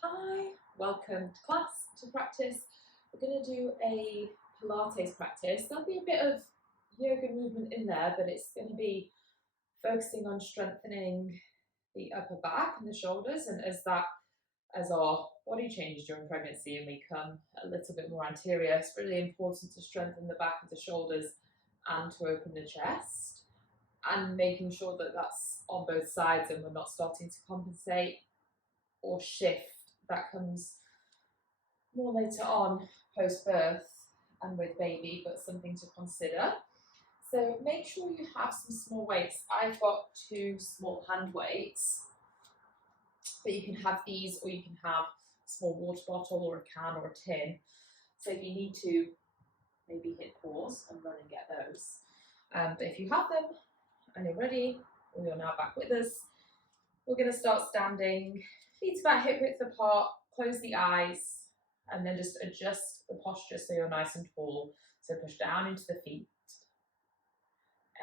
Hi, welcome to class, to practice. We're going to do a Pilates practice. There'll be a bit of yoga movement in there, but it's going to be focusing on strengthening the upper back and the shoulders. And as our body changes during pregnancy and we come a little bit more anterior, it's really important to strengthen the back of the shoulders and to open the chest, and making sure that that's on both sides and we're not starting to compensate or shift. That comes more later on post birth and with baby, but something to consider. So make sure you have some small weights. I've got 2 small hand weights, but you can have these or you can have a small water bottle or a can or a tin. So if you need to, maybe hit pause and run and get those. But if you have them and you're ready, or you're now back with us, we're going to start standing, feet about hip width apart, close the eyes, and then just adjust the posture so you're nice and tall. So push down into the feet,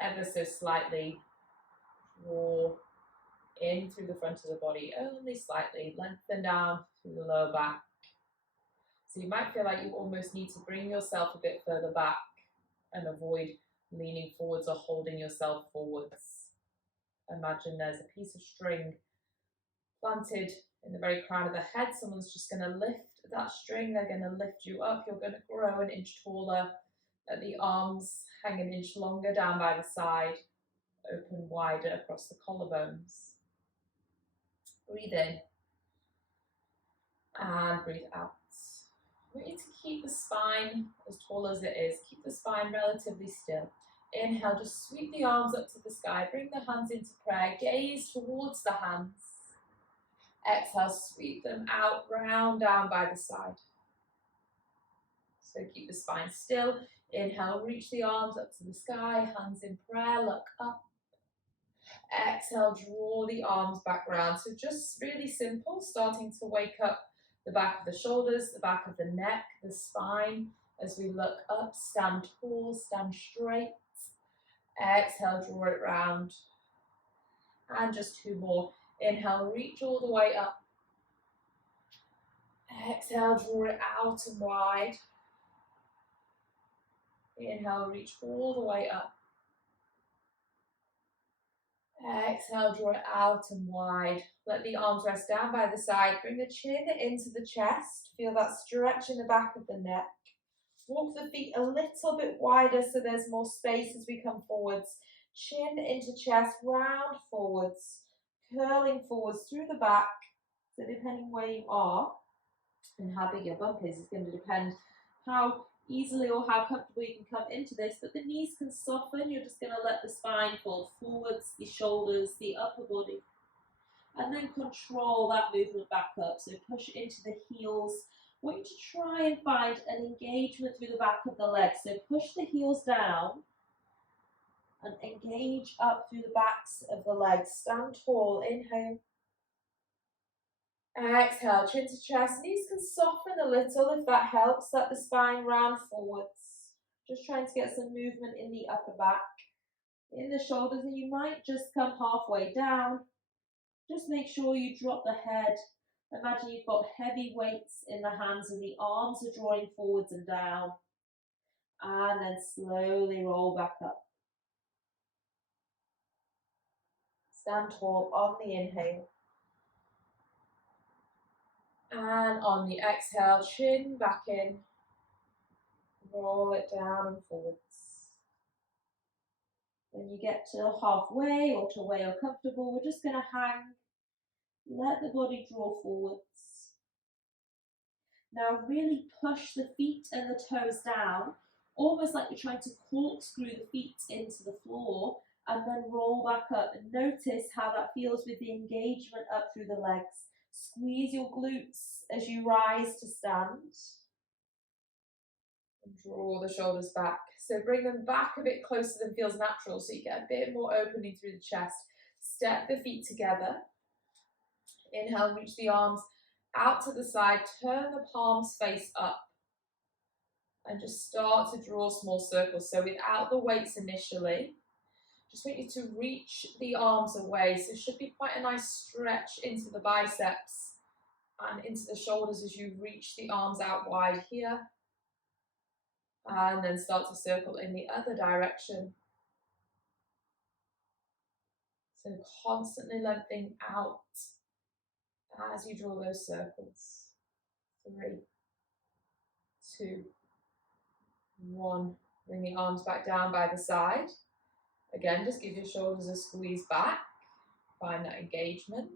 ever so slightly, draw in through the front of the body, only slightly, lengthen down through the lower back. So you might feel like you almost need to bring yourself a bit further back and avoid leaning forwards or holding yourself forwards. Imagine there's a piece of string planted in the very crown of the head. Someone's just going to lift that string. They're going to lift you up. You're going to grow an inch taller. Let the arms hang an inch longer down by the side. Open wider across the collarbones. Breathe in and breathe out. I want you to keep the spine as tall as it is. Keep the spine relatively still. Inhale, just sweep the arms up to the sky. Bring the hands into prayer. Gaze towards the hands. Exhale, sweep them out, round down by the side. So keep the spine still. Inhale, reach the arms up to the sky, hands in prayer, look up. Exhale, draw the arms back round. So just really simple, starting to wake up the back of the shoulders, the back of the neck, the spine. As we look up, stand tall, stand straight. Exhale, draw it round. And just 2 more. Inhale, reach all the way up. Exhale, draw it out and wide. Inhale, reach all the way up. Exhale, draw it out and wide. Let the arms rest down by the side. Bring the chin into the chest. Feel that stretch in the back of the neck. Walk the feet a little bit wider so there's more space as we come forwards. Chin into chest, round forwards, curling forwards through the back. So depending where you are and how big your bump is going to depend how easily or how comfortable you can come into this, but the knees can soften. You're just going to let the spine fold forwards, the shoulders, the upper body, and then control that movement back up. So push into the heels. I want you to try and find an engagement through the back of the legs. So push the heels down and engage up through the backs of the legs. Stand tall, inhale. Exhale, chin to chest. Knees can soften a little if that helps. Let the spine round forwards. Just trying to get some movement in the upper back, in the shoulders, and you might just come halfway down. Just make sure you drop the head. Imagine you've got heavy weights in the hands and the arms are drawing forwards and down. And then slowly roll back up. Stand tall on the inhale. And on the exhale, chin back in. Roll it down and forwards. When you get to halfway or to where you're comfortable, we're just going to hang. Let the body draw forwards. Now really push the feet and the toes down, almost like you're trying to corkscrew the feet into the floor and then roll back up. And notice how that feels with the engagement up through the legs. Squeeze your glutes as you rise to stand. And draw the shoulders back. So bring them back a bit closer than feels natural so you get a bit more opening through the chest. Step the feet together. Inhale, reach the arms out to the side. Turn the palms face up. And just start to draw small circles. So without the weights initially, just want you to reach the arms away. So it should be quite a nice stretch into the biceps and into the shoulders as you reach the arms out wide here. And then start to circle in the other direction. So constantly lengthening out as you draw those circles. 3, 2, 1. Bring the arms back down by the side. Again, just give your shoulders a squeeze back. Find that engagement.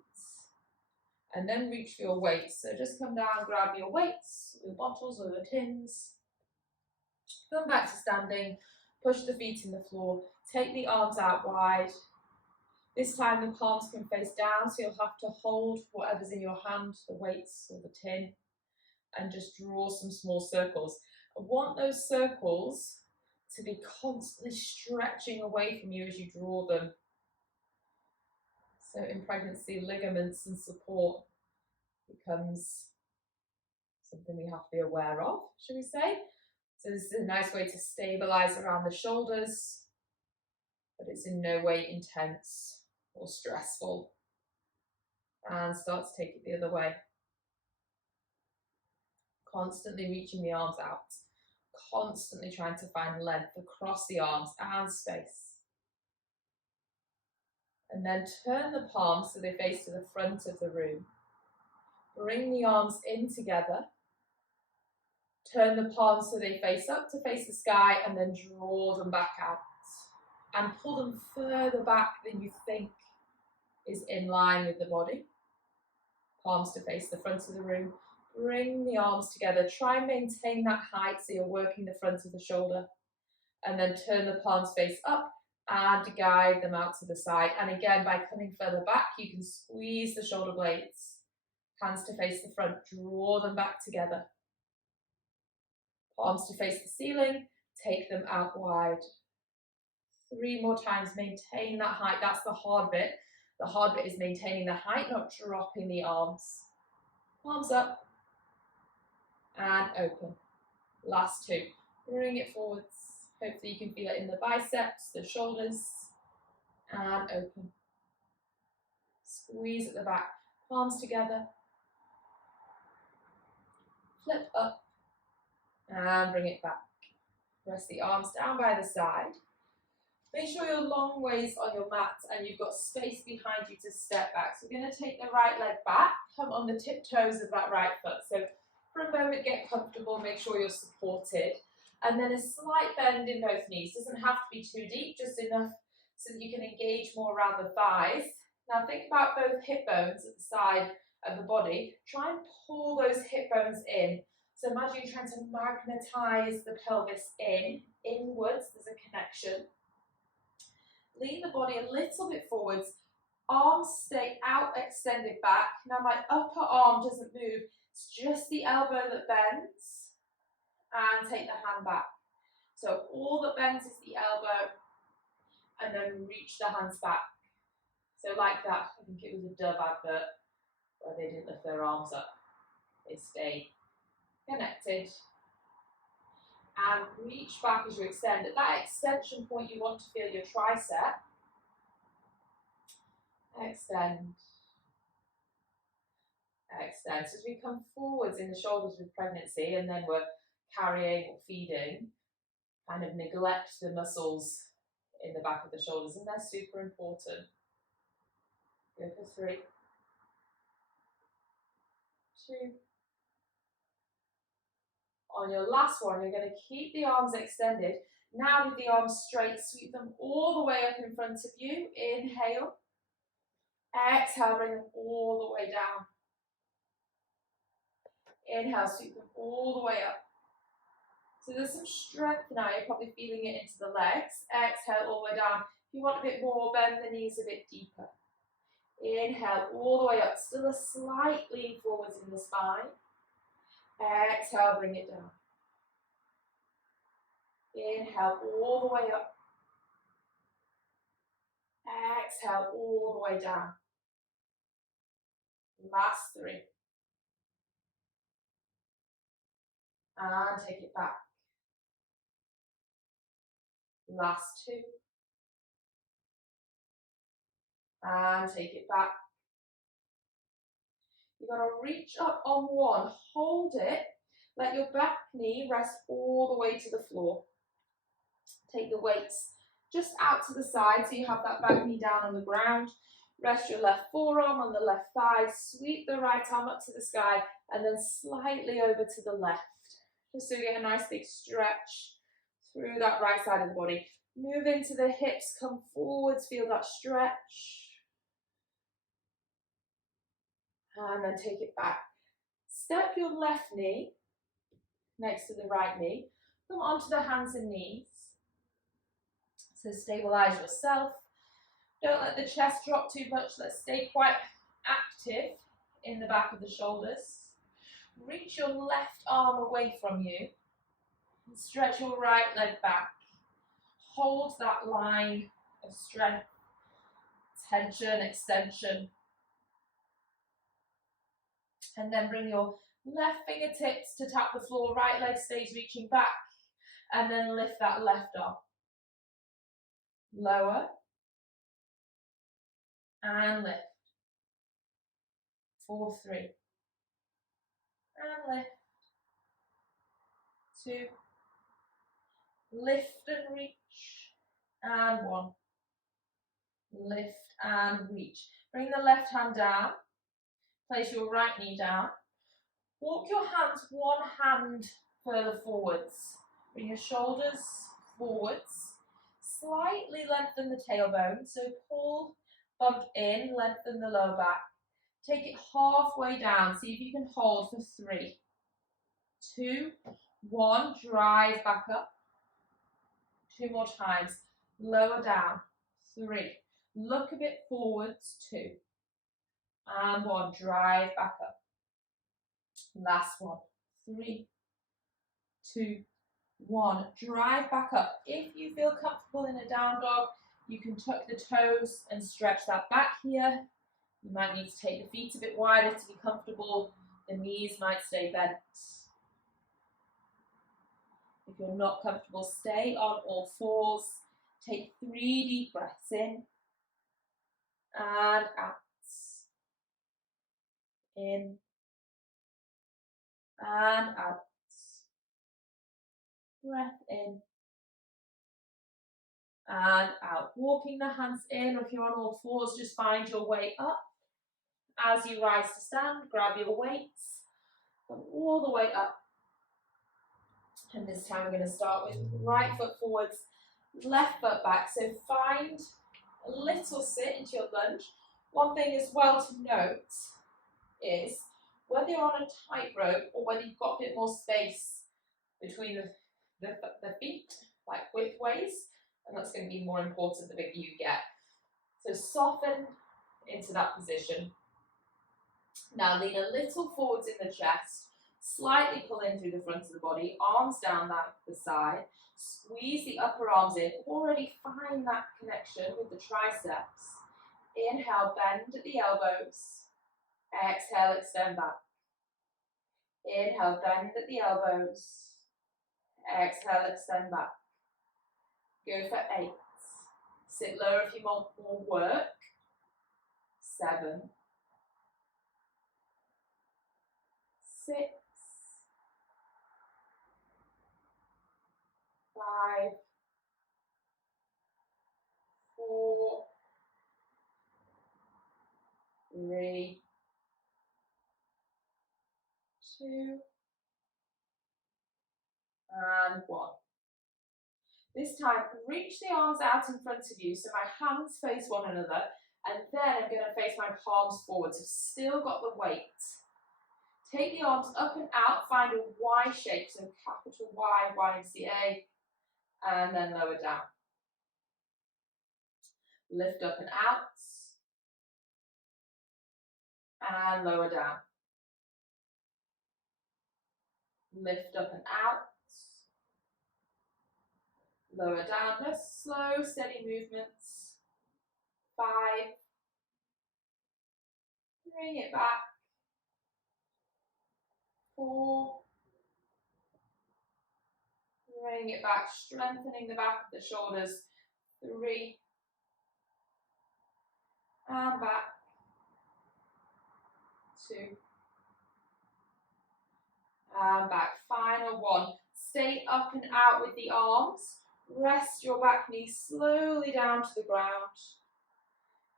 And then reach for your weights. So just come down, grab your weights, your bottles or your tins. Come back to standing. Push the feet in the floor. Take the arms out wide. This time the palms can face down, so you'll have to hold whatever's in your hand, the weights or the tin, and just draw some small circles. I want those circles to be constantly stretching away from you as you draw them. So in pregnancy, ligaments and support becomes something we have to be aware of, should we say. So this is a nice way to stabilize around the shoulders, but it's in no way intense or stressful. And start to take it the other way. Constantly reaching the arms out. Constantly trying to find length across the arms and space. And then turn the palms so they face to the front of the room. Bring the arms in together. Turn the palms so they face up to face the sky, and then draw them back out. And pull them further back than you think is in line with the body. Palms to face the front of the room. Bring the arms together. Try and maintain that height so you're working the front of the shoulder. And then turn the palms face up and guide them out to the side. And again, by coming further back, you can squeeze the shoulder blades. Hands to face the front. Draw them back together. Palms to face the ceiling. Take them out wide. 3 more times. Maintain that height. That's the hard bit. The hard bit is maintaining the height, not dropping the arms. Palms up and open. Last 2. Bring it forwards. Hopefully you can feel it in the biceps, the shoulders, and open. Squeeze at the back. Palms together. Flip up and bring it back. Press the arms down by the side. Make sure you're long ways on your mat and you've got space behind you to step back. So we're going to take the right leg back, come on the tiptoes of that right foot. So for a moment, get comfortable, make sure you're supported. And then a slight bend in both knees. Doesn't have to be too deep, just enough so that you can engage more around the thighs. Now think about both hip bones at the side of the body. Try and pull those hip bones in. So imagine you're trying to magnetize the pelvis inwards, there's a connection. Lean the body a little bit forwards, arms stay out, extended back. Now my upper arm doesn't move, it's just the elbow that bends, and take the hand back. So all that bends is the elbow, and then reach the hands back. So like that, I think it was a Dove advert where they didn't lift their arms up, they stayed connected. And reach back as you extend. At that extension point, you want to feel your tricep. Extend. Extend. So as we come forwards in the shoulders with pregnancy, and then we're carrying or feeding, kind of neglect the muscles in the back of the shoulders, and they're super important. Go for 3, 2. On your last one, you're going to keep the arms extended. Now with the arms straight, sweep them all the way up in front of you. Inhale. Exhale, bring them all the way down. Inhale, sweep them all the way up. So there's some strength now. You're probably feeling it into the legs. Exhale, all the way down. If you want a bit more, bend the knees a bit deeper. Inhale, all the way up. Still a slight lean forwards in the spine. Exhale, bring it down. Inhale, all the way up. Exhale, all the way down. Last 3. And take it back. Last 2. And take it back. You're going to reach up on one, hold it, let your back knee rest all the way to the floor. Take the weights just out to the side so you have that back knee down on the ground. Rest your left forearm on the left thigh, sweep the right arm up to the sky, and then slightly over to the left. Just so you get a nice big stretch through that right side of the body. Move into the hips, come forwards, feel that stretch. And then take it back. Step your left knee next to the right knee. Come onto the hands and knees. So stabilize yourself. Don't let the chest drop too much. Let's stay quite active in the back of the shoulders. Reach your left arm away from you. And stretch your right leg back. Hold that line of strength, tension, extension. And then bring your left fingertips to tap the floor. Right leg stays reaching back. And then lift that left arm. Lower. And lift. 4, 3. And lift. 2. Lift and reach. And 1. Lift and reach. Bring the left hand down. Place your right knee down. Walk your hands one hand further forwards. Bring your shoulders forwards. Slightly lengthen the tailbone. So pull, bump in, lengthen the lower back. Take it halfway down. See if you can hold for 3, 2, 1. Drive back up. 2 more times. Lower down. 3. Look a bit forwards. 2. And 1. Drive back up. Last one. 3, 2, 1. Drive back up. If you feel comfortable in a down dog, you can tuck the toes and stretch that back here. You might need to take the feet a bit wider to be comfortable. The knees might stay bent. If you're not comfortable, stay on all fours. Take 3 deep breaths in and out. In and out. Breath in and out. Walking the hands in, or if you're on all fours, just find your way up. As you rise to stand, grab your weights, come all the way up. And this time we're going to start with right foot forwards, left foot back. So find a little sit into your lunge. One thing as well to note is whether you're on a tightrope or whether you've got a bit more space between the feet, like widthways, and that's going to be more important the bigger you get. So soften into that position. Now lean a little forwards in the chest, slightly pull in through the front of the body, arms down the side, squeeze the upper arms in, already find that connection with the triceps. Inhale, bend at the elbows, exhale, extend back. Inhale, bend at the elbows, exhale, extend back. Go for 8. Sit lower if you want more work. 7. 6. 5. 4. 3. 2. And 1. This time, reach the arms out in front of you so my hands face one another, and then I'm going to face my palms forward, so still got the weight. Take the arms up and out, find a Y shape, so capital Y, YMCA, and then lower down. Lift up and out, and lower down. Lift up and out, lower down. Just slow, steady movements. 5. Bring it back. 4. Bring it back, strengthening the back of the shoulders. 3. And back. 2. and back. Final one. Stay up and out with the arms. Rest your back knee slowly down to the ground.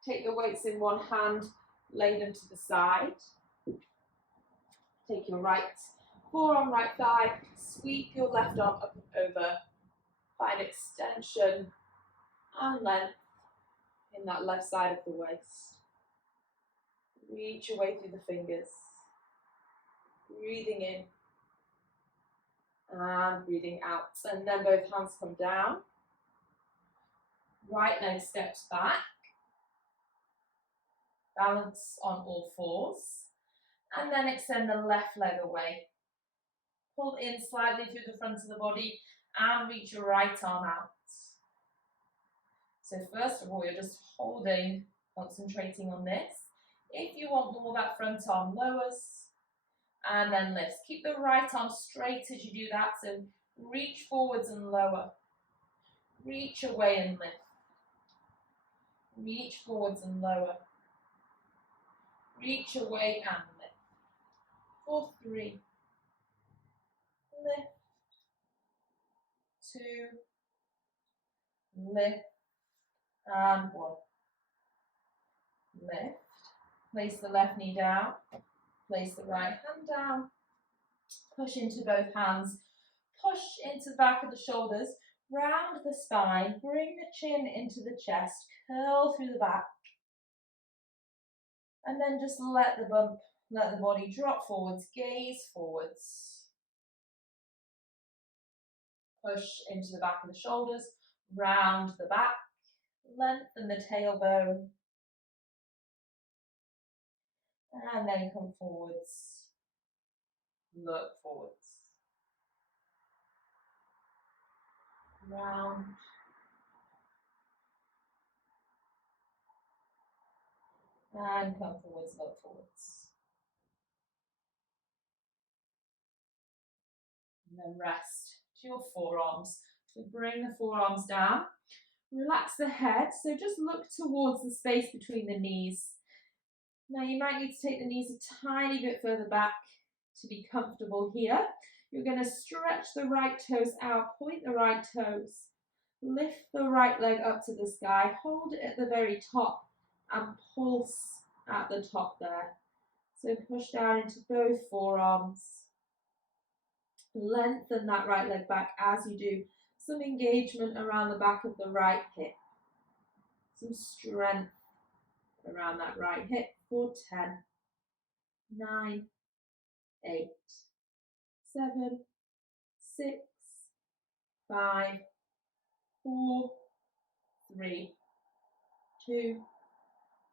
Take the weights in one hand, lay them to the side. Take your right forearm, right thigh, sweep your left arm up and over. Find extension and length in that left side of the waist. Reach away through the fingers. Breathing in and breathing out. And then both hands come down. Right leg steps back. Balance on all fours. And then extend the left leg away. Pull in slightly through the front of the body and reach your right arm out. So first of all, you're just holding, concentrating on this. If you want more, that front arm lowers and then lifts. Keep the right arm straight as you do that. So reach forwards and lower. Reach away and lift. Reach forwards and lower. Reach away and lift. For 3. Lift. 2. Lift. And 1. Lift. Place the left knee down. Place the right hand down. Push into both hands. Push into the back of the shoulders. Round the spine. Bring the chin into the chest. Curl through the back. And then just let the body drop forwards. Gaze forwards. Push into the back of the shoulders. Round the back. Lengthen the tailbone. And then come forwards. Look forwards. Round. And come forwards, look forwards. And then rest to your forearms. So bring the forearms down. Relax the head. So just look towards the space between the knees. Now you might need to take the knees a tiny bit further back to be comfortable here. You're going to stretch the right toes out, point the right toes, lift the right leg up to the sky, hold it at the very top and pulse at the top there. So push down into both forearms. Lengthen that right leg back as you do. Some engagement around the back of the right hip. Some strength around that right hip for 10, 9, 8, 7, 6, 5, 4, 3, 2,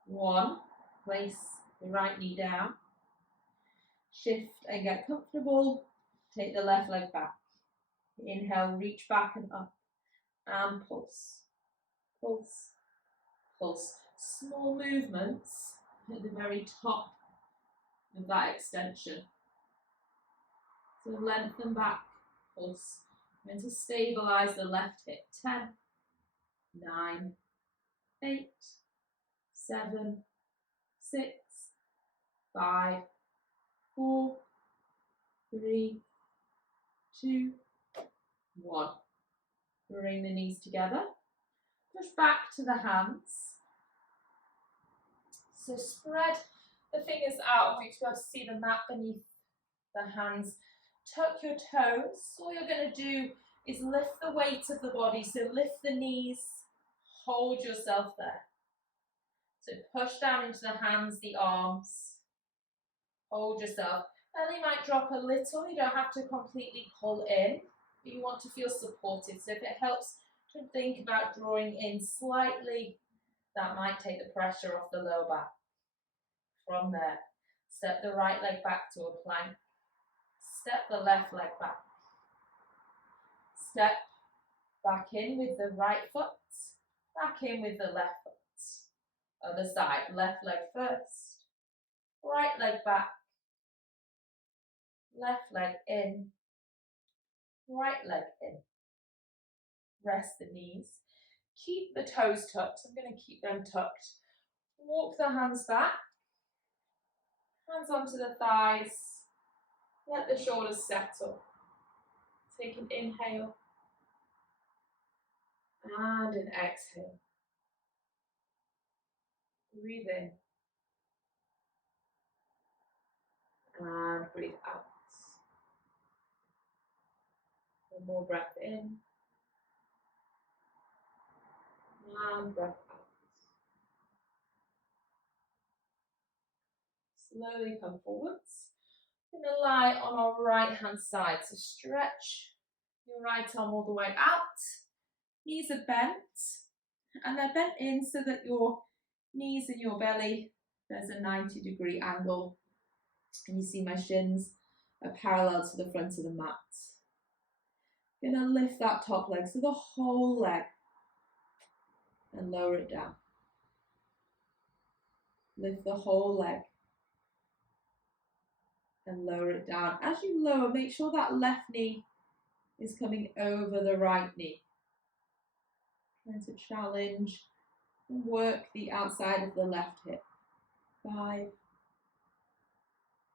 1. Place the right knee down. Shift and get comfortable. Take the left leg back. Inhale, reach back and up. And pulse. Pulse. Pulse. Small movements at the very top of that extension. So lengthen back. Pulse. I'm going to stabilize the left hip. 10, 9, 8, 7, 6, 5, 4, 3, 2, 1. Bring the knees together. Push back to the hands. So spread the fingers out. You should be able to see the mat beneath the hands. Tuck your toes. All you're going to do is lift the weight of the body. So lift the knees. Hold yourself there. So push down into the hands, the arms. Hold yourself. Belly might drop a little. You don't have to completely pull in, but you want to feel supported. So if it helps to think about drawing in slightly, that might take the pressure off the lower back. From there, step the right leg back to a plank. Step the left leg back. Step back in with the right foot. Back in with the left foot. Other side, left leg first. Right leg back. Left leg in. Right leg in. Rest the knees. Keep the toes tucked. I'm going to keep them tucked. Walk the hands back. Hands onto the thighs. Let the shoulders settle. Take an inhale and an exhale. Breathe in and breathe out. One more breath in and breath out. Slowly come forwards. We're going to lie on our right hand side. So stretch your right arm all the way out. Knees are bent and they're bent in so that your knees and your belly, there's a 90-degree angle. And you see my shins are parallel to the front of the mat. You're going to lift that top leg, so the whole leg, and lower it down. Lift the whole leg and lower it down. As you lower, make sure that left knee is coming over the right knee. Trying to challenge and work the outside of the left hip. 5,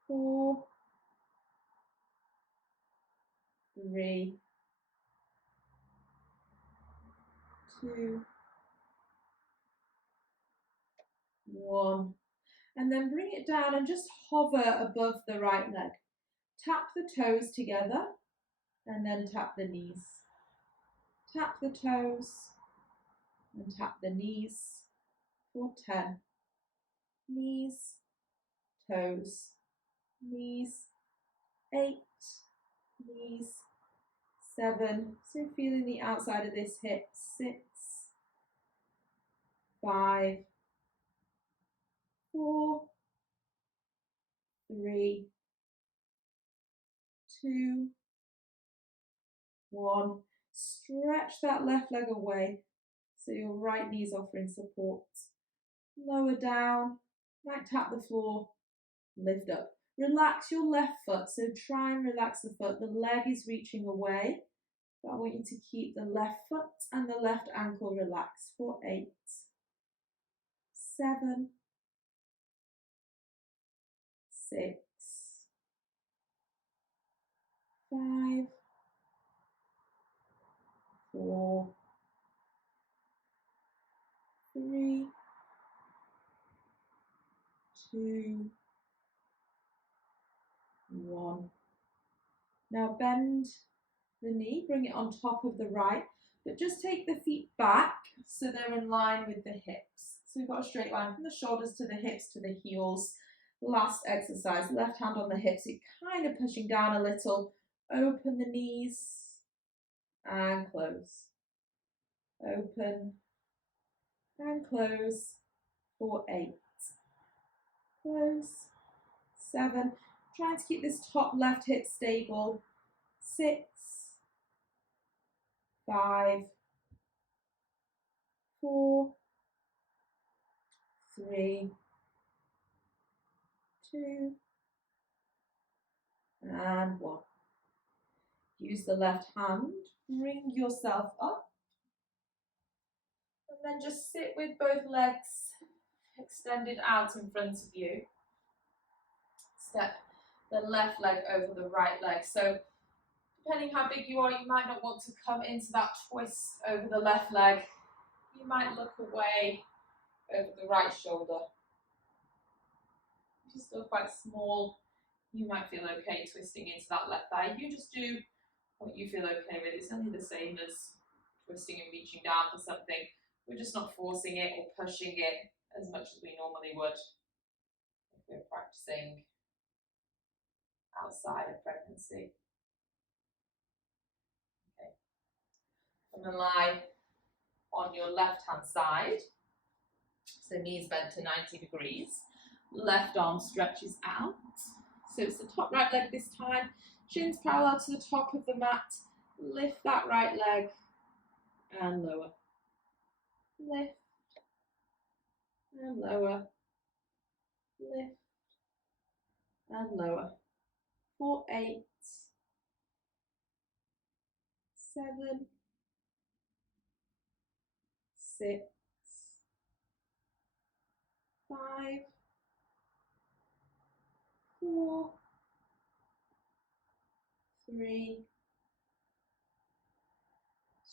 4, 3, 2, 1. And then bring it down and just hover above the right leg. Tap the toes together and then tap the knees. Tap the toes and tap the knees for 10. Knees, toes, knees, 8, knees, 7. So feeling the outside of this hip. 6, 5, 4, 3, 2, 1. Stretch that left leg away so your right knee is offering support. Lower down, might tap the floor, lift up. Relax your left foot, so try and relax the foot. The leg is reaching away, but I want you to keep the left foot and the left ankle relaxed for 8, 7, 6, 5, 4, 3, 2, 1. Now bend the knee, bring it on top of the right, but just take the feet back so they're in line with the hips. So we've got a straight line from the shoulders to the hips to the heels. Last exercise, left hand on the hips, you're kind of pushing down a little. Open the knees and close. Open and close for 8. Close. 7. Trying to keep this top left hip stable. 6, 5, 4, 3, 2, and 1. Use the left hand, bring yourself up, and then just sit with both legs extended out in front of you. Step the left leg over the right leg. So depending how big you are, you might not want to come into that twist over the left leg. You might look away over the right shoulder. If you're still quite small, you might feel okay twisting into that left thigh. You just do what you feel okay with. It's only the same as twisting and reaching down for something. We're just not forcing it or pushing it as much as we normally would if we're practicing outside of pregnancy. Okay. I'm going to lie on your left hand side. So knees bent to 90 degrees. Left arm stretches out. So it's the top right leg this time. Shins parallel to the top of the mat. Lift that right leg and lower. Lift and lower. Lift and lower. For 8, 7, 6, 5, 4, 3,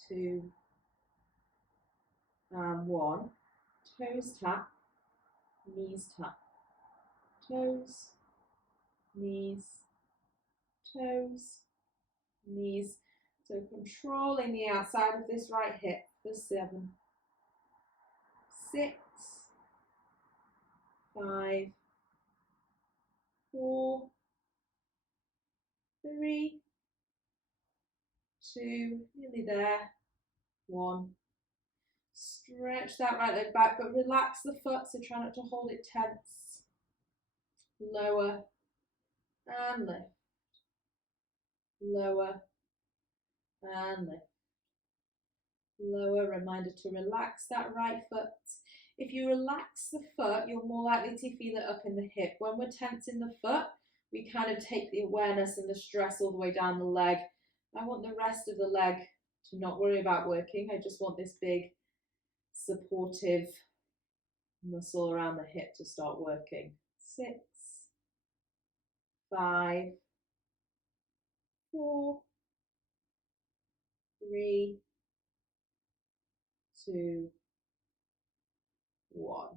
2, and 1. Toes tap, knees tap. Toes, knees, toes, knees. So controlling the outside of this right hip for 7, 6, 5, 4, 3, 2, nearly there, 1. Stretch that right leg back, but relax the foot, so try not to hold it tense. Lower and lift. Lower and lift. Lower, reminder to relax that right foot. If you relax the foot, you're more likely to feel it up in the hip. When we're tensing the foot, we kind of take the awareness and the stress all the way down the leg. I want the rest of the leg to not worry about working. I just want this big supportive muscle around the hip to start working. 6, 5, 4, 3, 2, 1.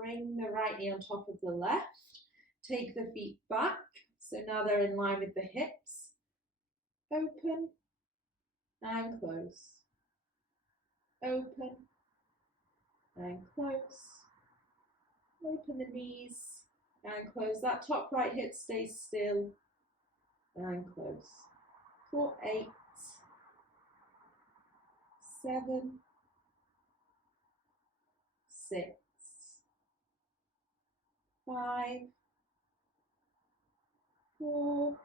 Bring the right knee on top of the left. Take the feet back. So now they're in line with the hips. Open and close. Open and close. Open the knees and close. That top right hip stays still and close. For 8, 7, 6, 5, 4,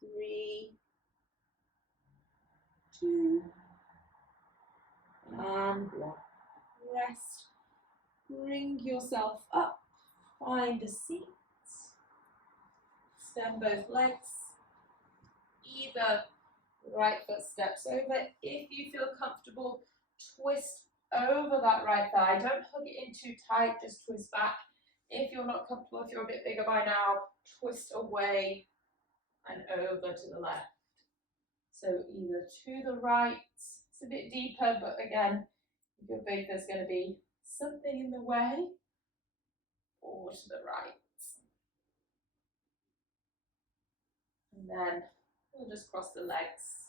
3, 2, and 1. Rest. Bring yourself up. Find a seat. Extend both legs. Either right foot steps over. If you feel comfortable, twist over that right thigh. Don't hug it in too tight, just twist back. If you're not comfortable, if you're a bit bigger by now, twist away and over to the left. So either to the right, it's a bit deeper, but again, if you're big, there's going to be something in the way, or to the right. And then we'll just cross the legs.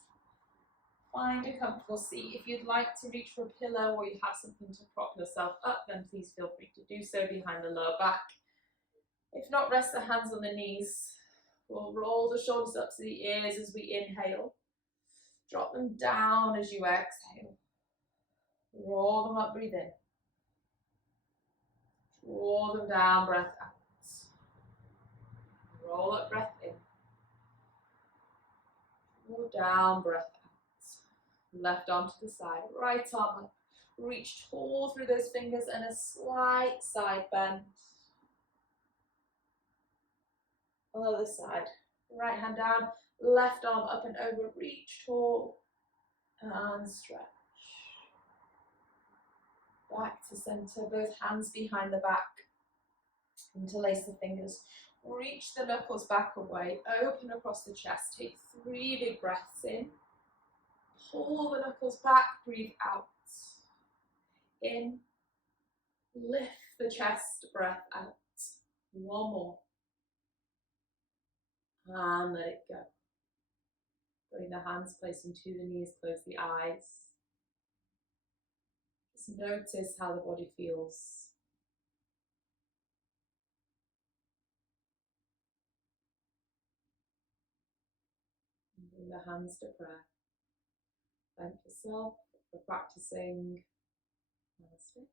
Find a comfortable seat. If you'd like to reach for a pillow or you have something to prop yourself up, then please feel free to do so behind the lower back. If not, rest the hands on the knees. We'll roll the shoulders up to the ears as we inhale. Drop them down as you exhale. Roll them up, breathe in. Draw them down, breath out. Roll up, breath in. Draw down, breath out. Left arm to the side, right arm up. Reach tall through those fingers and a slight side bend. Other side. Right hand down, left arm up and over. Reach tall and stretch. Back to center, both hands behind the back. Interlace the fingers. Reach the knuckles back away. Open across the chest. Take 3 big breaths in. Pull the knuckles back, breathe out. In, lift the chest, breath out. 1 more. And let it go. Bring the hands, place them to the knees, close the eyes. Just notice how the body feels. And bring the hands to prayer. Thank yourself for practicing. Namaste.